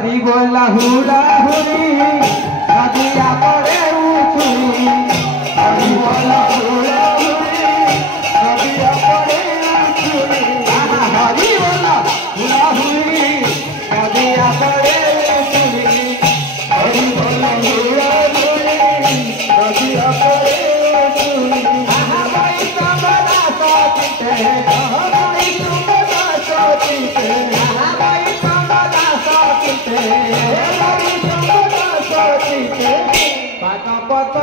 हरि बोला हुरा हुरी नदिया पड़े उछुरी हरि बोला हुरा हुरी नदिया पड़े उछुरी हरि बोला हुरा हुरी नदिया पड़े उछुरी हरि बोला हुरा हुरी नदिया पड़े उछुरी भाई तुम्हारा सोचते भाई तुम्हारा सोचते भाई तुम्हारा सोचते भाई तुम्हारा सोचते पाता पाता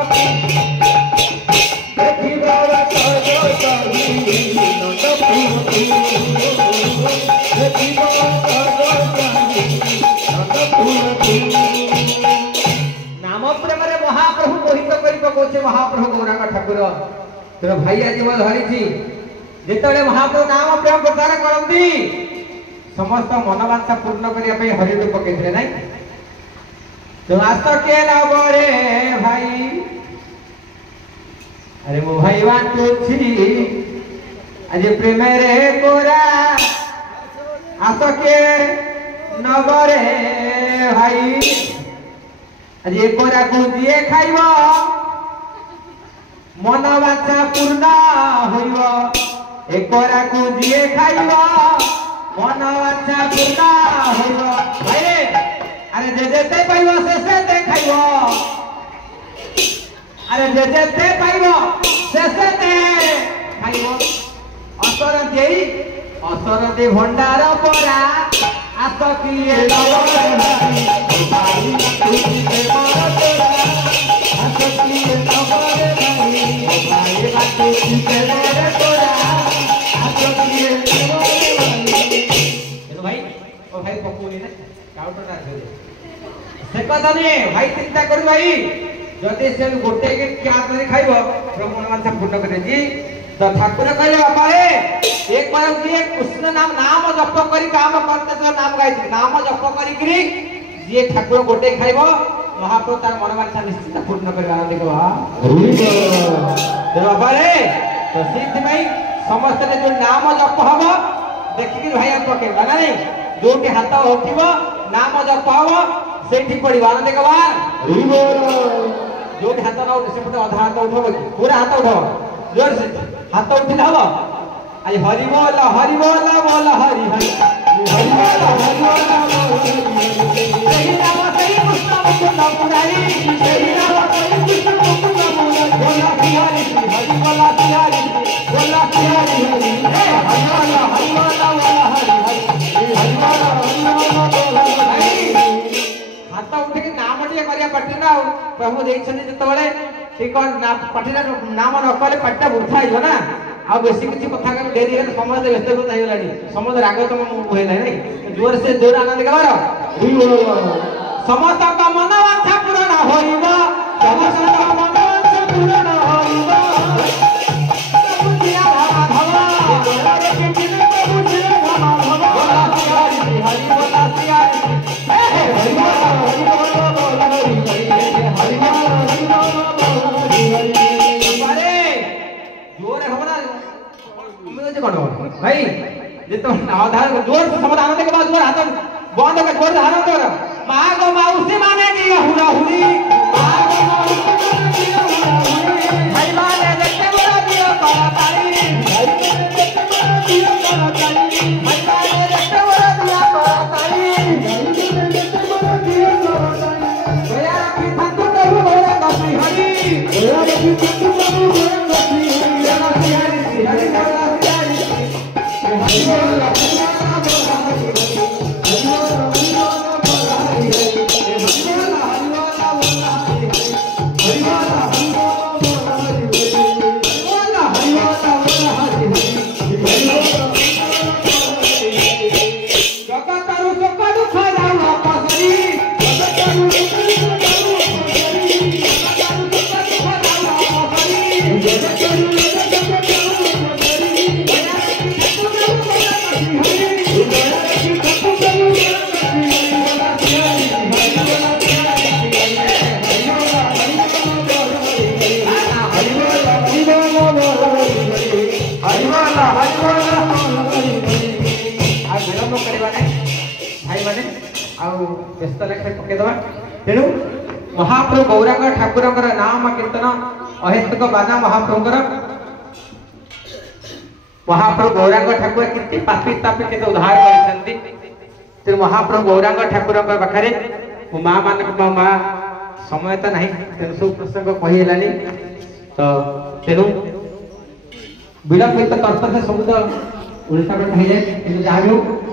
देखी बाबा सोचो सही नंद देखी बाबा सोचो सही नंद नाम प्रेम रे महाप्रभु मोहित करी पकोचे महाप्रभु गौरांग ठाकुर तेरा भाई आज मैं धरी जिते महाप्रभु नाम प्रेम प्रचार करती समस्त मनोवांछा पूर्ण करने हरि रूप पकड़े ना तो आस के नब रे भाई अरे मो भाई बांटुची आज प्रेम रे कोरा आस के नब रे भाई आज कोरा को दिए खाइब मनोवांछा पूर्ण होइब एकरा को दिए खाइब मनोवांछा पूर्ण होइब भाई अरे जे जेते पाइब से से खाइब अरे जे जेते पाइब से खाइब असर दे भंडार परा आस किए भाई चिंता कर भाई जदि से गोटे क्या खाइब मनोवांछा पूर्ण कर तो ठाकुर कहले बापा एक बार जी कृष्ण नाम नाम जप करी काम करते नाम गाई नाम जप करी जी ठाकुर गोटे खाइब महाप्रभु तार मनोवांछा निश्चित पूर्ण कर आनंद बाबा रे तो से समस्त जो नाम जप हम देखिक भाई पकेबा ना नहीं जो हाथ उठिब नाम जप हम से पड़ा आनंद कबार जो हाथ न उठे से अधा हाथ उठब पूरा हाथ उठब जोर से हाथ उठिले हम आज हरि बोल हरि बोल बोल हरि हरि हरि बोल हरि बोल सही नाम सही कृष्ण मुकुंद मुरारी सही नाम सही कृष्ण मुकुंद मुरारी बोला बिहारी हरि बोला बिहारी बोला बिहारी हरि बोला हरि बोला बोला हरि हरि हरि बोला बोला हाथ उठे नाम टे करिया पट्टी ना प्रभु देखछन जतबेले ठीक पाठीरा नाम न कले पाठटा बुझा हो ना आ बेसी किछि कथा कर डेरी है समझ व्यस्त हो जाई लानी समझ राग तुम होय नहीं जोर से जोर आनंद करो समस्त का मनोवांछा पूर्ण होइबा समस्त का मनोवांछा पूर्ण होइबा बुझिया भावा रे किने बुझिया भावा हरि बोला सियारी हरि बोला बोला हरि हरि बोला जोर हमरा भाई जे तो आधार जोर से समझ आनंद के बाद जोर हाथ बंद कर जोर हाथ कर मां गो माउसी माने की हुरा हुरी मां गो माउसी माने की हुरा हुरी भाई माने देखते बड़ा दियो करा तारी भाई माने देखते बड़ा दियो करा तारी भाई माने देखते बड़ा दियो करा तारी भाई माने देखते बड़ा दियो करा तारी भैया की थक तो होरा कसी हरी भैया की थक तो होरा कसी हरी ना हरी हरी व्यस्त लेखे पकईदे तेणु महाप्रभु गौरांग ठाकुर नाम कीर्तन अहेतुक बाना महाप्रभु गौरांग ठाकुर कितनी पापी तापी के उद्धार कर महाप्रभु गौरांग ठाकुर पाखे मो माँ मान माँ समय तो नहीं तेणु सब प्रसंग कहीलानी तो तेणु विलंबित कर्तव्य सब तो उड़ीसा जहाँ भी